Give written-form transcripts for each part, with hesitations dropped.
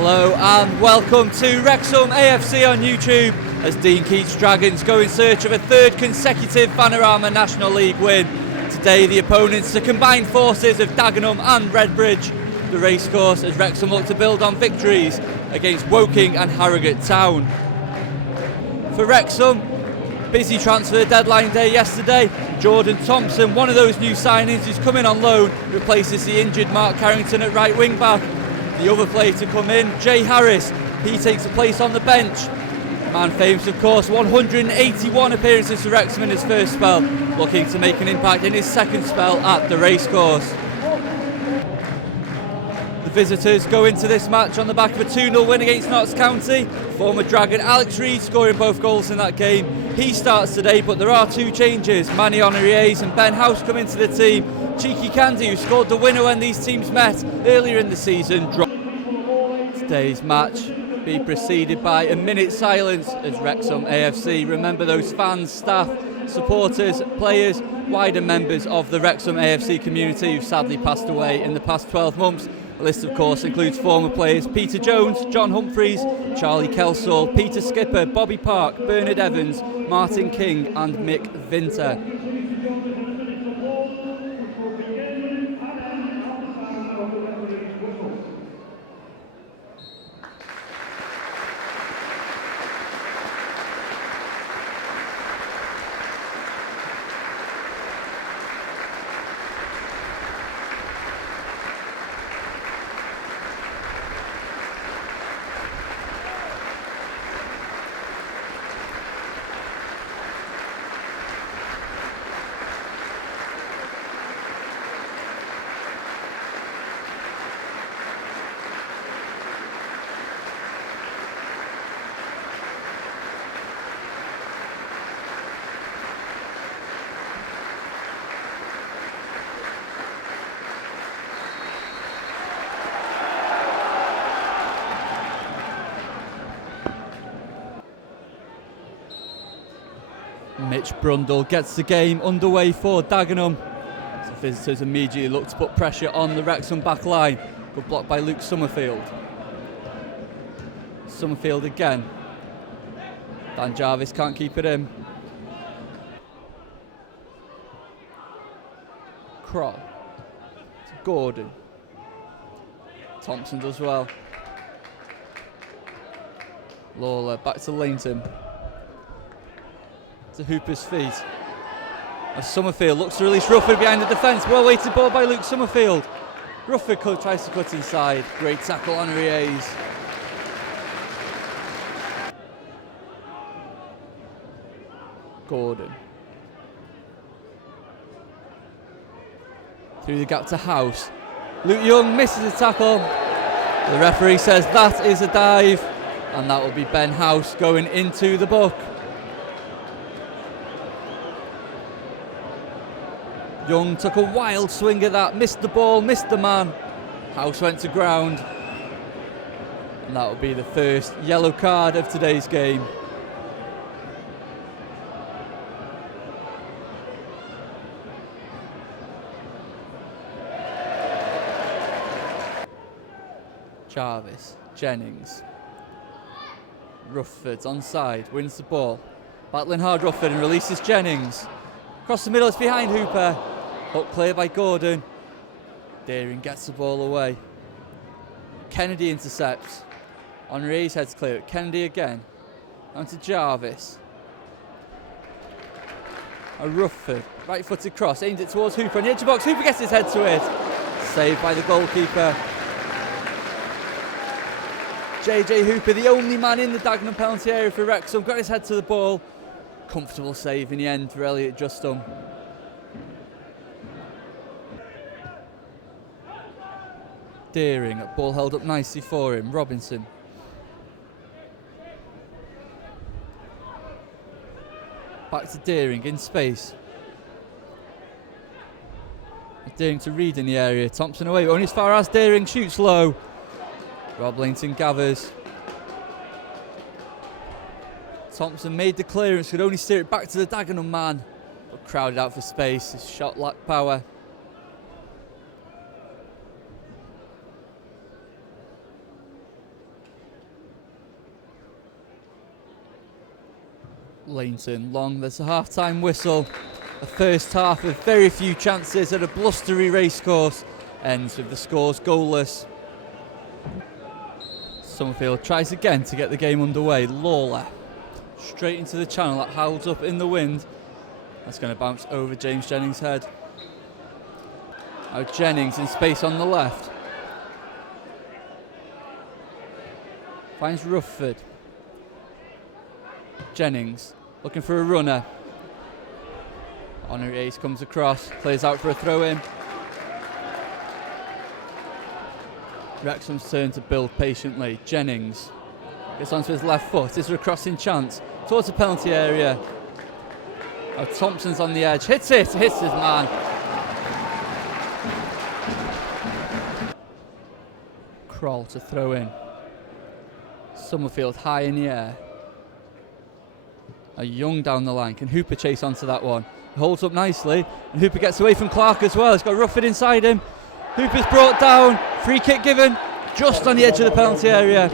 Hello and welcome to Wrexham AFC on YouTube as Dean Keats Dragons go in search of a third consecutive Panorama National League win. Today the opponents are combined forces of Dagenham and Redbridge. The racecourse as Wrexham look to build on victories against Woking and Harrogate Town. For Wrexham, busy transfer deadline day yesterday. Jordan Thompson, one of those new signings, who's come in on loan, replaces the injured Mark Carrington at right wing back. The other player to come in, Jay Harris, he takes a place on the bench. Man famous, of course, 181 appearances for Wrexham in his first spell, looking to make an impact in his second spell at the racecourse. The visitors go into this match on the back of a 2-0 win against Notts County. Former Dragon Alex Reid scoring both goals in that game. He starts today, but there are two changes. Manny Honories and Ben House come into the team. Cheeky Candy, who scored the winner when these teams met earlier in the season, dropped. Today's match be preceded by a minute's silence as Wrexham AFC remember those fans, staff, supporters, players, wider members of the Wrexham AFC community who've sadly passed away in the past 12 months. The list, of course, includes former players Peter Jones, John Humphreys, Charlie Kelsall, Peter Skipper, Bobby Park, Bernard Evans, Martin King and Mick Vinter. Mitch Brundle gets the game underway for Dagenham. The visitors immediately look to put pressure on the Wrexham back line. Good block by Luke Summerfield. Summerfield again. Dan Jarvis can't keep it in. Kroll to Gordon. Thompson does well. Lawler back to Lainton. To Hooper's feet. As Summerfield looks to release Rufford behind the defence. Well weighted ball by Luke Summerfield. Rufford tries to cut inside. Great tackle on Riez. Gordon. Through the gap to House. Luke Young misses the tackle. The referee says that is a dive. And that will be Ben House going into the book. Young took a wild swing at that, missed the ball, missed the man. House went to ground. And that will be the first yellow card of today's game. Jarvis, Jennings. Rufford's onside, wins the ball. Battling hard Rufford and releases Jennings. Across the middle, it's behind Hooper. Hook clear by Gordon. Deering gets the ball away. Kennedy intercepts. Henri's heads clear. Kennedy again. On to Jarvis. A Rufford. Right-footed cross. Aimed it towards Hooper. On the edge of the box. Hooper gets his head to it. Saved by the goalkeeper. JJ Hooper, the only man in the Dagenham penalty area for Wrexham. Got his head to the ball. Comfortable save in the end for Elliot Justum. Deering, ball held up nicely for him. Robinson. Back to Deering in space. Deering to Reid in the area. Thompson away, only as far as Deering shoots low. Rob Lainton gathers. Thompson made the clearance, could only steer it back to the Dagenham man. But crowded out for space, his shot lacked power. Leighton long, there's a half-time whistle. The first half of very few chances at a blustery racecourse ends with the scores goalless. Summerfield tries again to get the game underway. Lawler straight into the channel, that howls up in the wind. That's going to bounce over James Jennings' head. Now Jennings in space on the left. Finds Rufford. Jennings looking for a runner. Honorary Ace comes across, plays out for a throw-in. Wrexham's turn to build patiently. Jennings gets onto his left foot. Is there a crossing chance towards the penalty area? Oh, Thompson's on the edge. Hits his man. Kroll to throw in. Summerfield high in the air. A Young down the line. Can Hooper chase onto that one? He holds up nicely, and Hooper gets away from Clark as well. He's got Rufford inside him. Hooper's brought down. Free kick given just on the edge of the penalty area.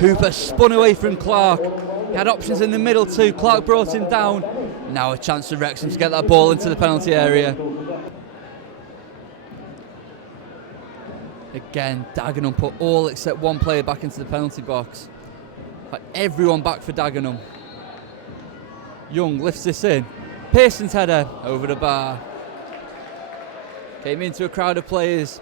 Hooper spun away from Clark. He had options in the middle too. Clark brought him down. Now a chance for Wrexham to get that ball into the penalty area. Again, Dagenham put all except one player back into the penalty box. But everyone back for Dagenham. Young lifts this in. Pearson's header over the bar. Came into a crowd of players.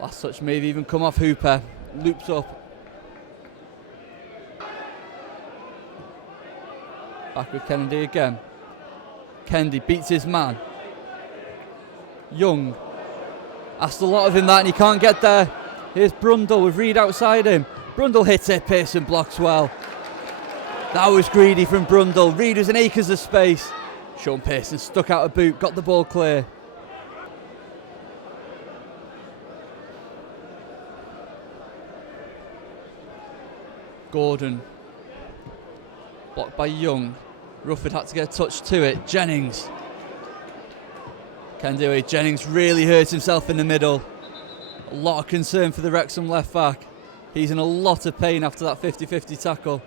Last touch maybe even come off Hooper. Loops up. Back with Kennedy again. Kennedy beats his man. Young asked a lot of him that, and he can't get there. Here's Brundle with Reid outside him. Brundle hits it, Pearson blocks well. That was greedy from Brundle. Reid was in acres of space. Sean Pearson stuck out a boot, got the ball clear. Gordon. Blocked by Young. Rufford had to get a touch to it. Jennings. Can do it. Jennings really hurt himself in the middle. A lot of concern for the Wrexham left back. He's in a lot of pain after that 50-50 tackle.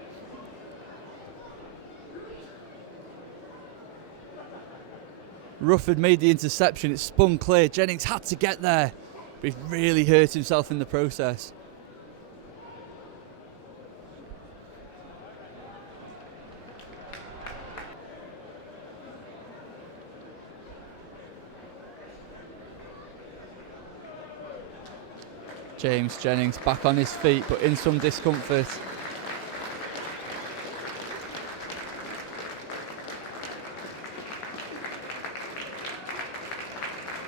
Rufford made the interception. It spun clear. Jennings had to get there, but he really hurt himself in the process. James Jennings back on his feet, but in some discomfort.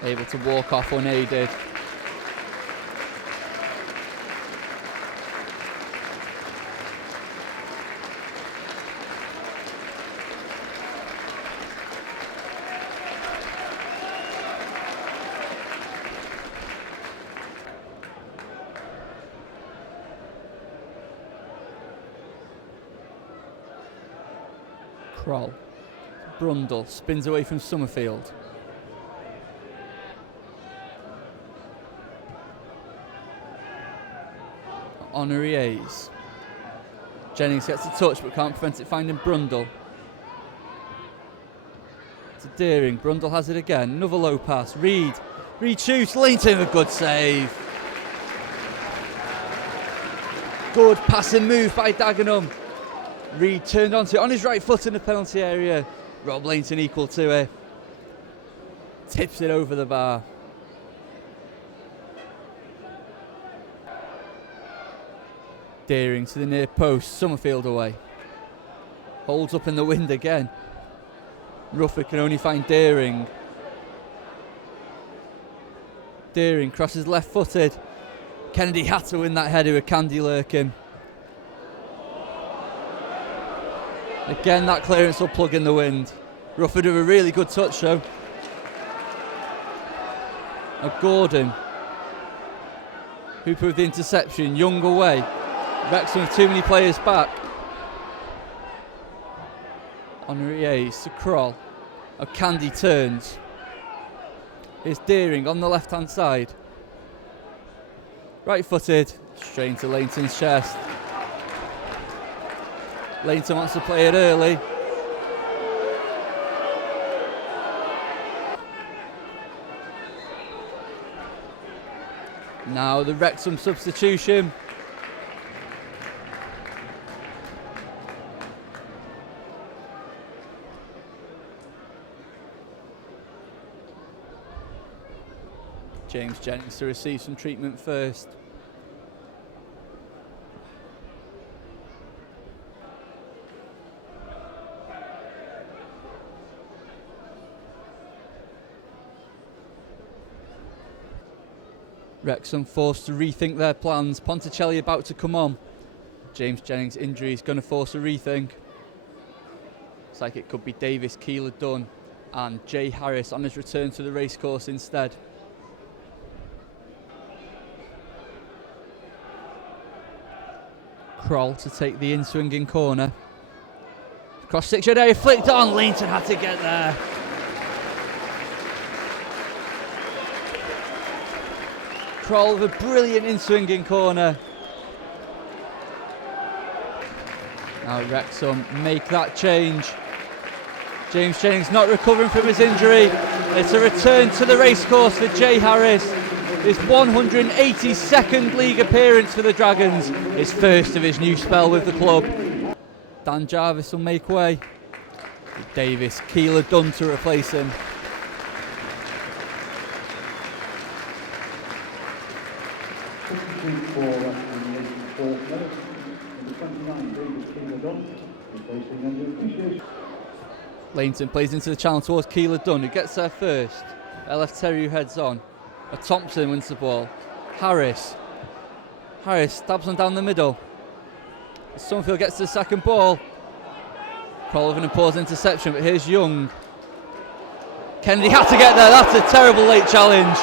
Able to walk off unaided. Kroll. Brundle spins away from Summerfield. Honorary A's. Jennings gets a touch but can't prevent it finding Brundle. To Deering. Brundle has it again. Another low pass. Reid shoots. Leighton a good save. Good passing move by Dagenham. Reid turned onto it on his right foot in the penalty area. Rob Leighton equal to it. Tips it over the bar. Deering to the near post. Summerfield away. Holds up in the wind again. Rufford can only find Deering. Deering crosses left footed. Kennedy had to win that header with Candy lurking. Again, that clearance will plug in the wind. Rufford with a really good touch though. Now Gordon. Hooper with the interception. Young away. Wrexham with too many players back. Honorary A's to Kroll. Now Candy turns. Here's Deering on the left hand side. Right footed. Straight into Leighton's chest. Leighton wants to play it early. Now the Wrexham substitution. James Jennings to receive some treatment first. Wrexham forced to rethink their plans. Ponticelli about to come on. James Jennings' injury is going to force a rethink. Looks like it could be Davis, Keeler-Dunn and Jay Harris on his return to the racecourse instead. Kroll to take the in-swinging corner. Cross 6-yard area, flicked on. Leighton had to get there. Kroll with a brilliant in-swinging corner. Now Wrexham make that change. James Jennings not recovering from his injury. It's a return to the racecourse for Jay Harris. His 182nd league appearance for the Dragons. His first of his new spell with the club. Dan Jarvis will make way. Davis, Keeler-Dunn to replace him. Leighton plays into the channel towards Keeler-Dunn, who gets there first. Eleftheriou heads on. Thompson wins the ball. Harris stabs one down the middle. Summerfield gets to the second ball. Kroll with an important interception, but here's Young. Kennedy had to get there. That's a terrible late challenge.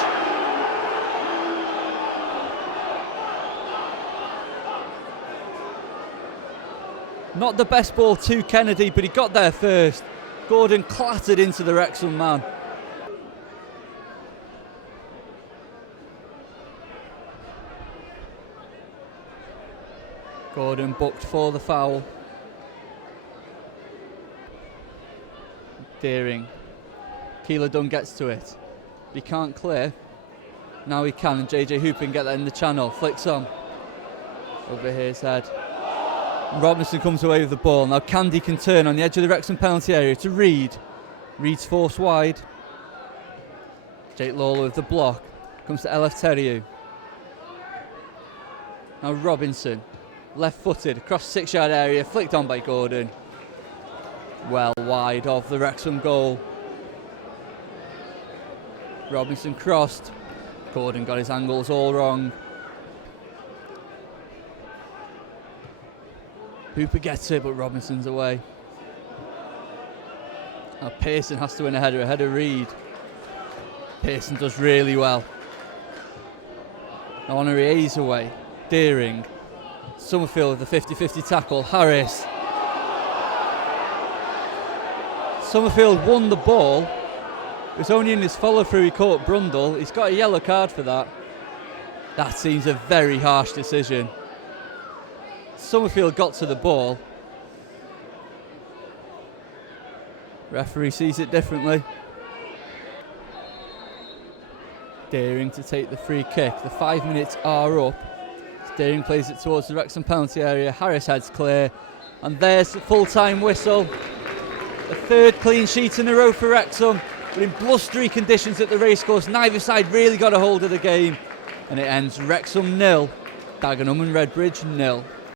Not the best ball to Kennedy, but he got there first. Gordon clattered into the Wrexham man. Gordon booked for the foul. Deering. Keeler-Dunn gets to it. He can't clear. Now he can, and JJ Hoopin get that in the channel. Flicks on. Over here's head. Robinson comes away with the ball. Now Candy can turn on the edge of the Wrexham penalty area to Reed. Reed's forced wide. Jake Lawler with the block. Comes to Eleftheriou. Now Robinson. Left-footed across 6-yard area. Flicked on by Gordon. Well wide of the Wrexham goal. Robinson crossed. Gordon got his angles all wrong. Hooper gets it, but Robinson's away. Now Pearson has to win a header ahead of Reed. Pearson does really well. Now Honorier's away. Deering. Summerfield with the 50-50 tackle. Harris. Summerfield won the ball. It was only in his follow-through he caught Brundle. He's got a yellow card for that. That seems a very harsh decision. Summerfield got to the ball. Referee sees it differently. Deering to take the free kick. The 5 minutes are up. Deering plays it towards the Wrexham penalty area. Harris heads clear. And there's the full-time whistle. A third clean sheet in a row for Wrexham. But in blustery conditions at the racecourse, neither side really got a hold of the game. And it ends Wrexham 0, Dagenham and Redbridge 0.